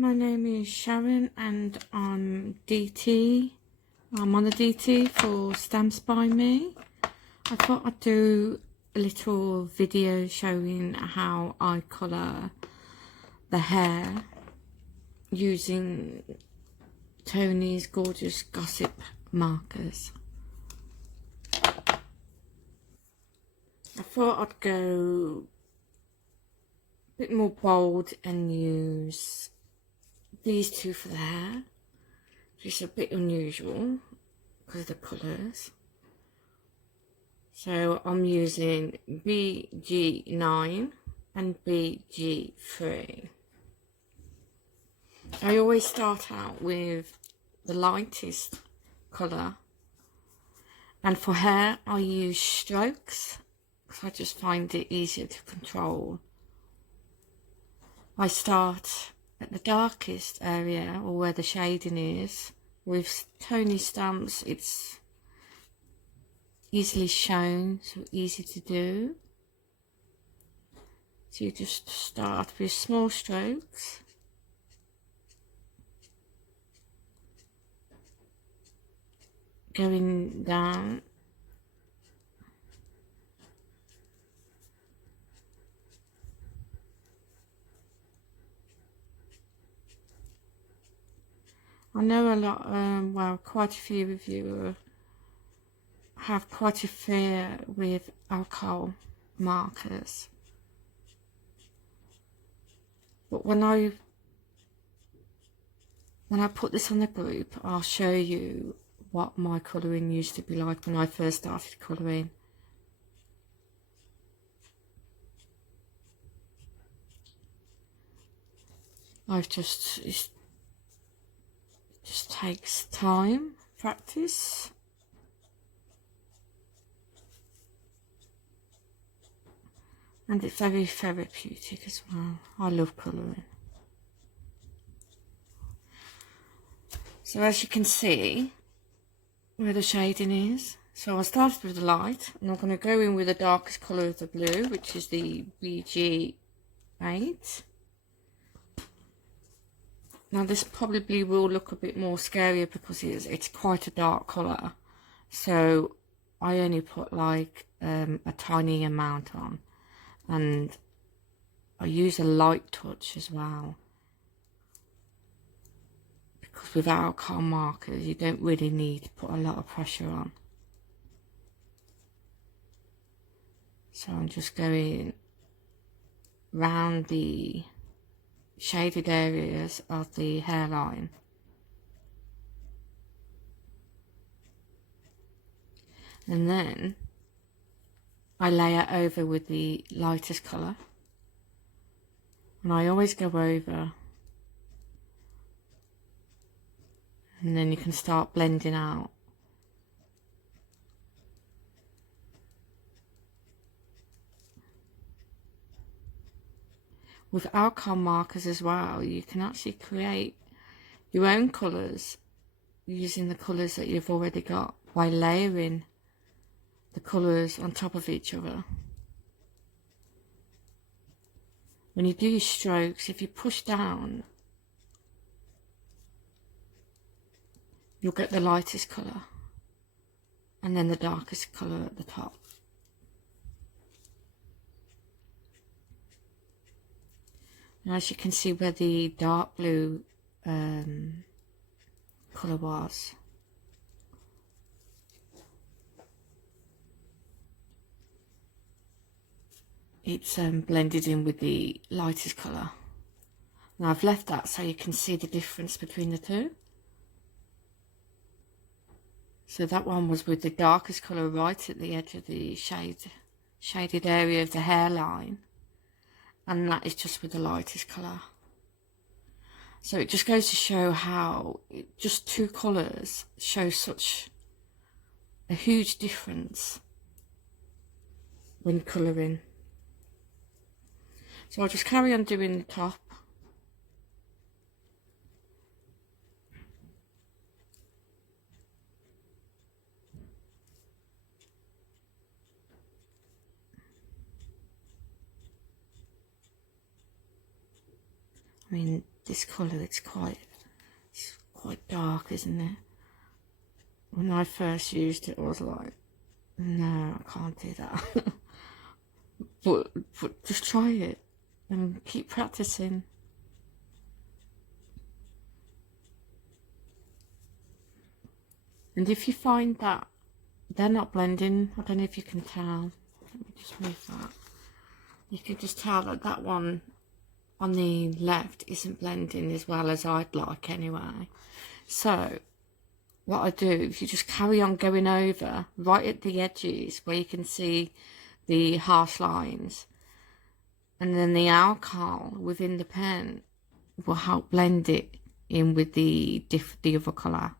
My name is Sharon and I'm DT. I'm on the DT for Stamps by Me. I thought I'd do a little video showing how I colour the hair using Tony's Gorgeous Gossip markers. I thought I'd go a bit more bold and use these two for the hair. It's a bit unusual because of the colours. So I'm using BG9 and BG3. I always start out with the lightest colour, and for hair I use strokes because I just find it easier to control. I start at the darkest area, or where the shading is. With Tony stamps it's easily shown, so easy to do. So you just start with small strokes, going down, I know a lot, well, quite a few of you have quite a fear with alcohol markers. But when I put this on the group, I'll show you what my colouring used to be like when I first started colouring. It just takes time, practice. And it's very therapeutic as well. I love colouring. So as you can see where the shading is, so I started with the light and I'm going to go in with the darkest colour of the blue, which is the BG8. Now this probably will look a bit more scarier because it's quite a dark colour, so I only put like a tiny amount on, and I use a light touch as well, because with alcohol markers you don't really need to put a lot of pressure on. So I'm just going round the shaded areas of the hairline, and then I layer over with the lightest colour, and I always go over, and then you can start blending out. With alcohol markers as well, you can actually create your own colours using the colours that you've already got by layering the colours on top of each other. When you do your strokes, if you push down, you'll get the lightest colour and then the darkest colour at the top. And as you can see where the dark blue colour was, it's blended in with the lightest colour. Now I've left that so you can see the difference between the two. So that one was with the darkest colour right at the edge of the shaded area of the hairline, and that is just with the lightest colour. So it just goes to show how just two colours show such a huge difference when colouring. So I'll just carry on doing the top. I mean, this colour. It's quite dark, isn't it? When I first used it, I was like, no, I can't do that. but just try it and keep practicing. And if you find that they're not blending, I don't know if you can tell. Let me just move that. You can just tell that that one on the left isn't blending as well as I'd like anyway. So what I do, if you just carry on going over right at the edges where you can see the harsh lines, and then the alcohol within the pen will help blend it in with the other colour.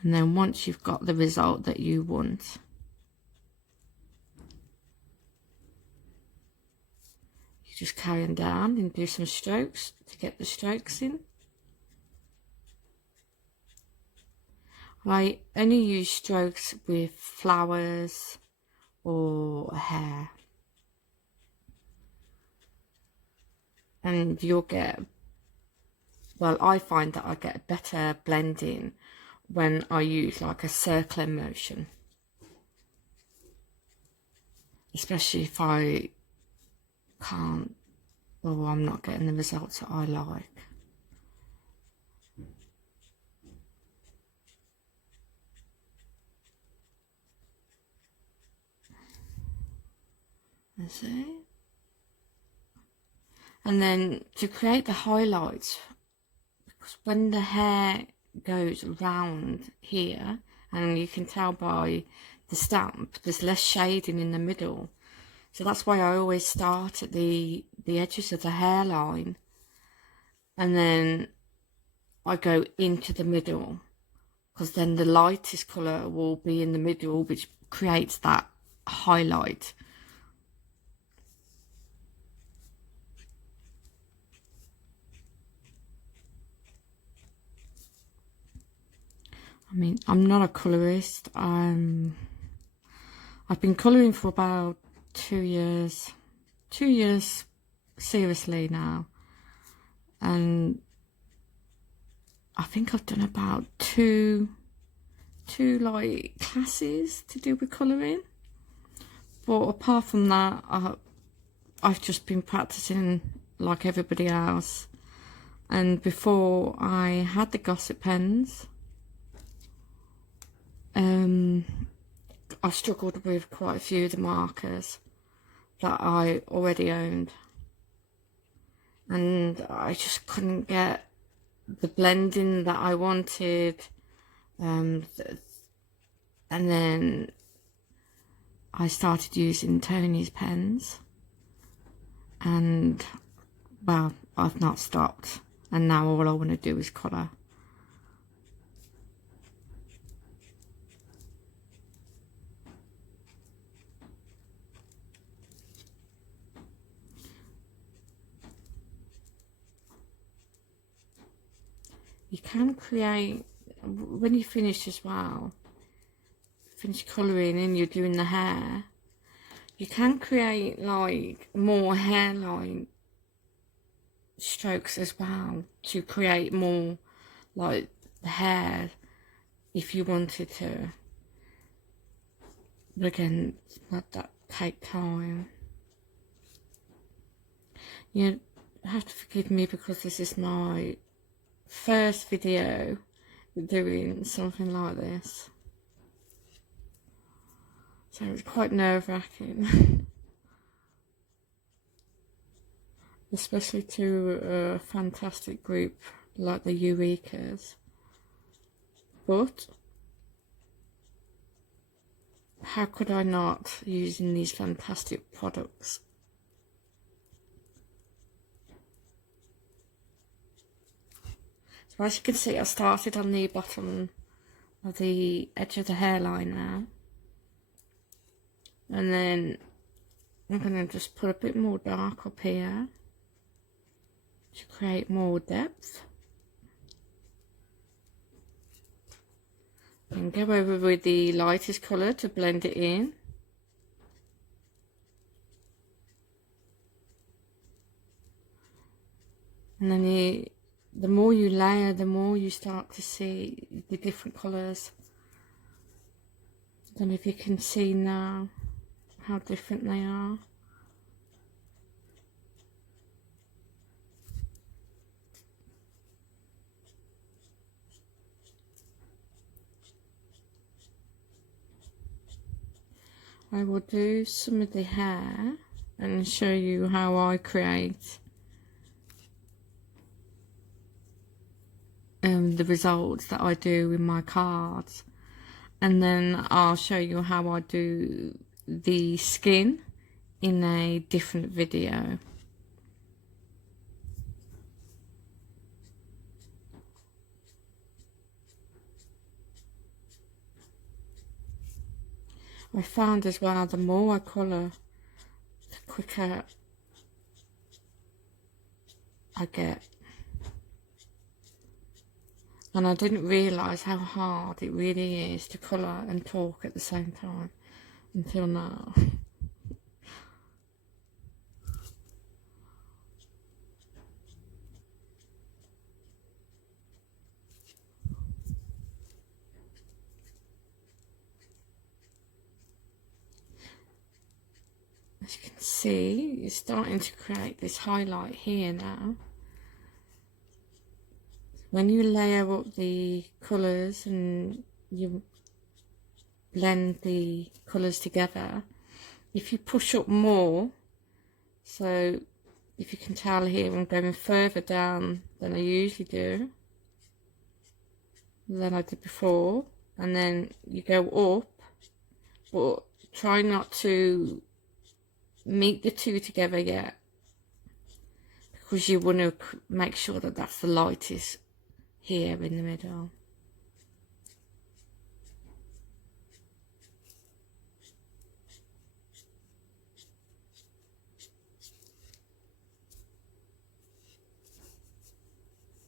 And then once you've got the result that you want, you just carry on down and do some strokes to get the strokes in. I only use strokes with flowers or hair, and you'll get, well, I find that I get better blending when I use like a circular motion, especially if I can't, or I'm not getting the results that I like. See? And then to create the highlights, because when the hair goes round here, and you can tell by the stamp, there's less shading in the middle. So that's why I always start at the edges of the hairline, and then I go into the middle, because then the lightest colour will be in the middle, which creates that highlight. I mean, I'm not a colourist. I've been colouring for about 2 years. 2 years seriously now. And I think I've done about two like classes to do with colouring. But apart from that, I've just been practicing like everybody else. And before I had the Gossip pens, I struggled with quite a few of the markers that I already owned, and I just couldn't get the blending that I wanted, and then I started using Tony's pens, and well, I've not stopped, and now all I want to do is colour. You can create, when you finish as well, finish colouring and you're doing the hair, you can create like more hairline strokes as well to create more like the hair if you wanted to. But again, let that take time. You have to forgive me because this is my first video doing something like this, so it's quite nerve-wracking. Especially to a fantastic group like the Eurekas. But how could I not, using these fantastic products? So as you can see, I started on the bottom of the edge of the hairline now, and then I'm going to just put a bit more dark up here to create more depth, and go over with the lightest colour to blend it in. And then the more you layer, the more you start to see the different colours. I don't know if you can see now how different they are. I will do some of the hair and show you how I create the results that I do with my cards, and then I'll show you how I do the skin in a different video. I found as well, the more I colour, the quicker I get. And I didn't realise how hard it really is to colour and talk at the same time until now. As you can see, you're starting to create this highlight here now. When you layer up the colours and you blend the colours together, if you push up more, so if you can tell here I'm going further down than I usually do, than I did before, and then you go up, but try not to meet the two together yet, because you want to make sure that that's the lightest here in the middle.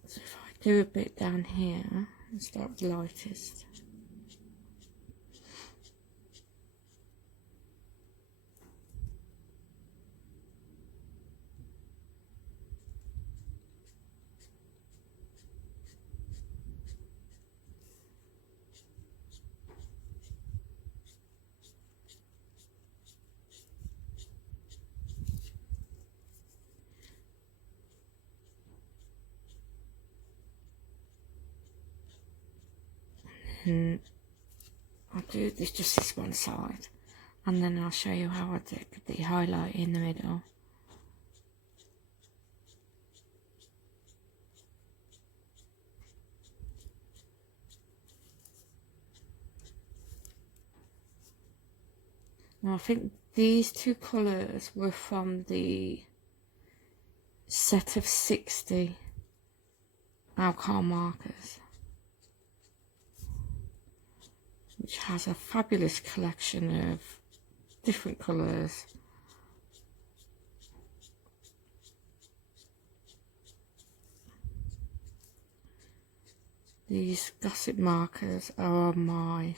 So if I do a bit down here and start with the lightest. And I'll do this, just this one side, and then I'll show you how I did the highlight in the middle. Now I think these two colours were from the set of 60 alcohol markers, which has a fabulous collection of different colours. These Gossip markers are on my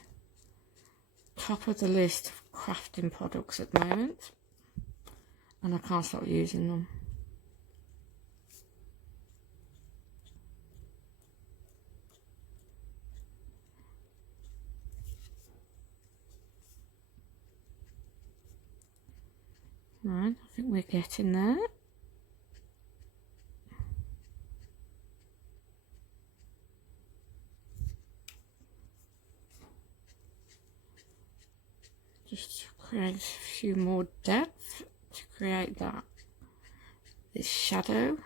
top of the list of crafting products at the moment, and I can't stop using them. Right, I think we're getting there. Just to create a few more depth to create this shadow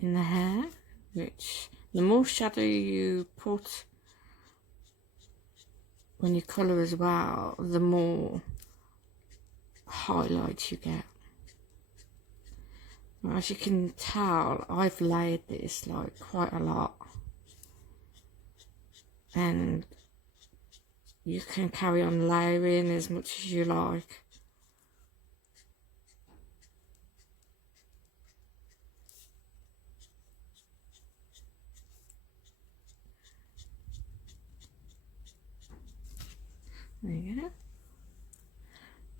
in the hair, which the more shadow you put when you colour as well, the more highlights you get. Now, as you can tell, I've layered this like quite a lot, and you can carry on layering as much as you like. There you go.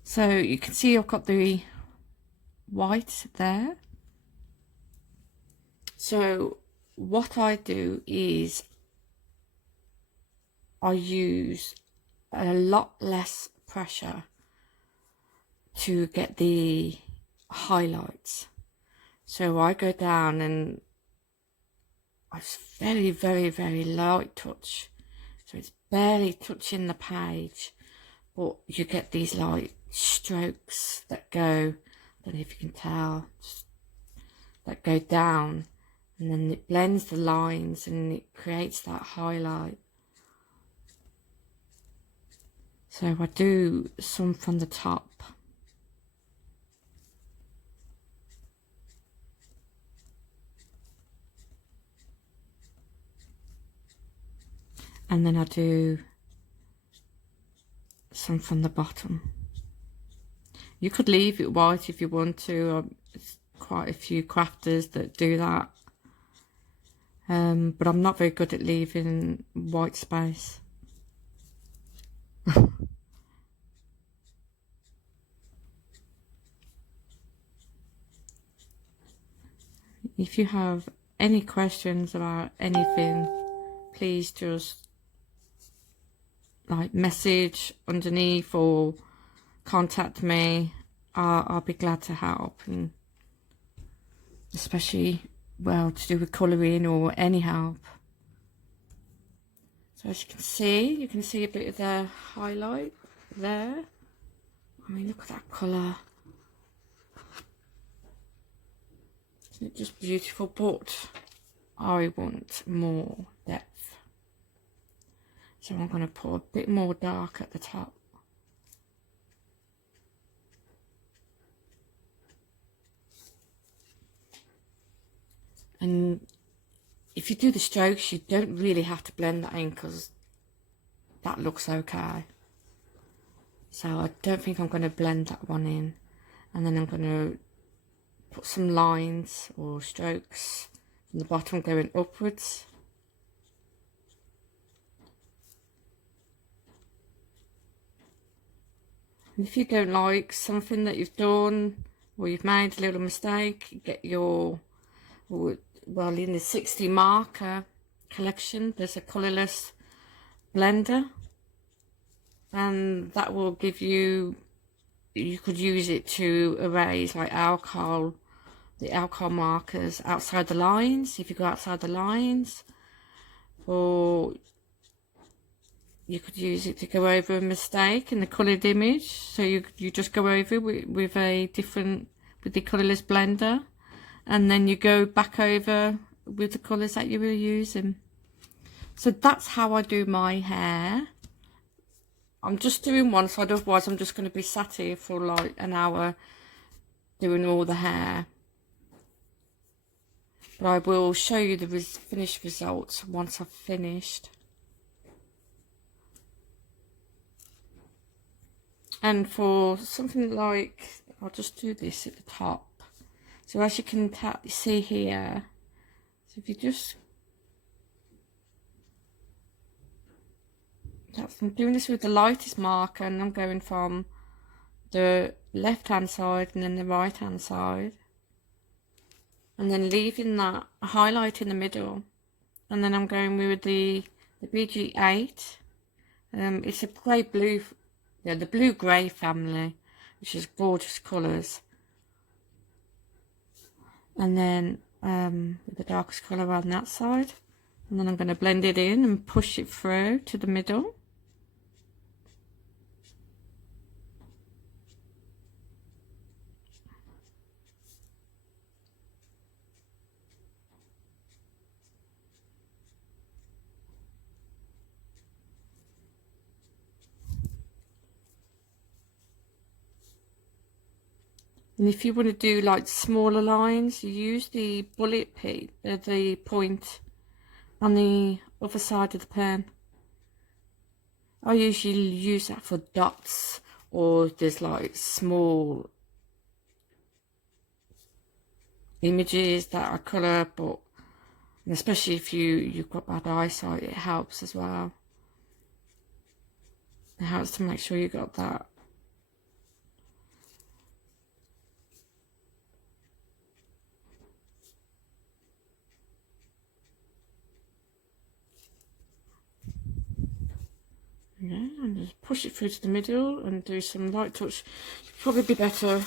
So you can see I've got the white there. So what I do is I use a lot less pressure to get the highlights. So I go down and it's very, very, very light touch. So it's barely touching the page, but you get these like strokes that go, I don't know if you can tell, that go down, and then it blends the lines and it creates that highlight. So I do some from the top. And then I do some from the bottom. You could leave it white if you want to. There's quite a few crafters that do that. But I'm not very good at leaving white space. If you have any questions about anything, please just like message underneath or contact me. I'll be glad to help, and especially, well, to do with colouring or any help. So as you can see a bit of the highlight there. I mean, look at that colour. Isn't it just beautiful? But I want more depth. So I'm going to put a bit more dark at the top. And if you do the strokes, you don't really have to blend that in because that looks okay. So I don't think I'm going to blend that one in. And then I'm going to put some lines or strokes from the bottom going upwards. And if you don't like something that you've done or you've made a little mistake, get your, well, in the 60 marker collection, there's a colourless blender, and that will give you, you could use it to erase like alcohol, the alcohol markers outside the lines, if you go outside the lines, or you could use it to go over a mistake in the coloured image. So you just go over with a different, with the colourless blender, and then you go back over with the colours that you were using. So that's how I do my hair. I'm just doing one side, otherwise I'm just going to be sat here for like an hour doing all the hair. But I will show you the finished results once I've finished. And for something like, I'll just do this at the top. So as you can see here, so if you just, I'm doing this with the lightest marker, and I'm going from the left hand side and then the right hand side, and then leaving that highlight in the middle. And then I'm going with the BG8. It's a grey blue, yeah, the blue grey family, which is gorgeous colours. And then with the darkest colour on that side, and then I'm going to blend it in and push it through to the middle. And if you want to do like smaller lines, you use the bullet the point on the other side of the pen. I usually use that for dots, or there's like small images that I colour, but especially if you've got bad eyesight, it helps as well. It helps to make sure you got that. Yeah, and just push it through to the middle and do some light touch. It'd probably be better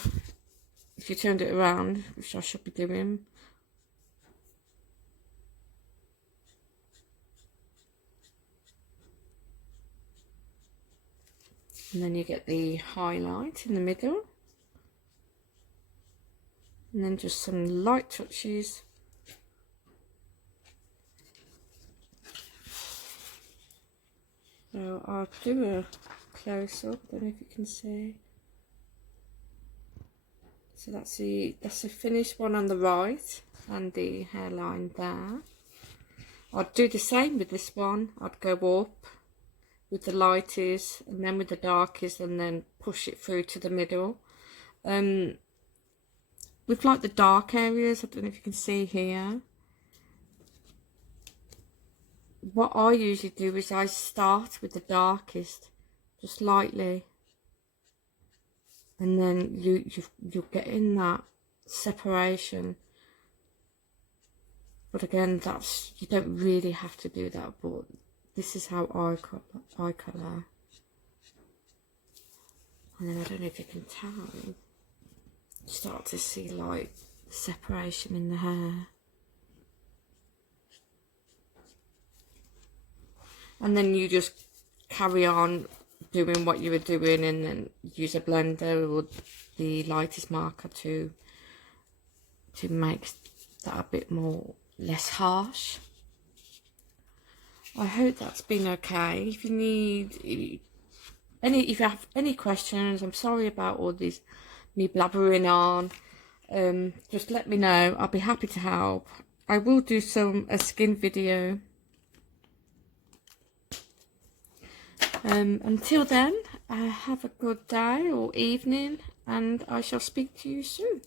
if you turned it around, which I should be doing. And then you get the highlight in the middle. And then just some light touches. So I'll do a close up, I don't know if you can see. So that's the finished one on the right and the hairline there. I'd do the same with this one. I'd go up with the lightest and then with the darkest and then push it through to the middle. With like the dark areas, I don't know if you can see here. What I usually do is I start with the darkest, just lightly. And then you'll get in that separation. But again, you don't really have to do that, but this is how I colour. And then I don't know if you can tell, you start to see like separation in the hair. And then you just carry on doing what you were doing and then use a blender or the lightest marker to make that a bit less harsh. I hope that's been okay. If you need if you have any questions, I'm sorry about all this me blabbering on. Just let me know. I'll be happy to help. I will do a skin video. Until then, have a good day or evening, and I shall speak to you soon.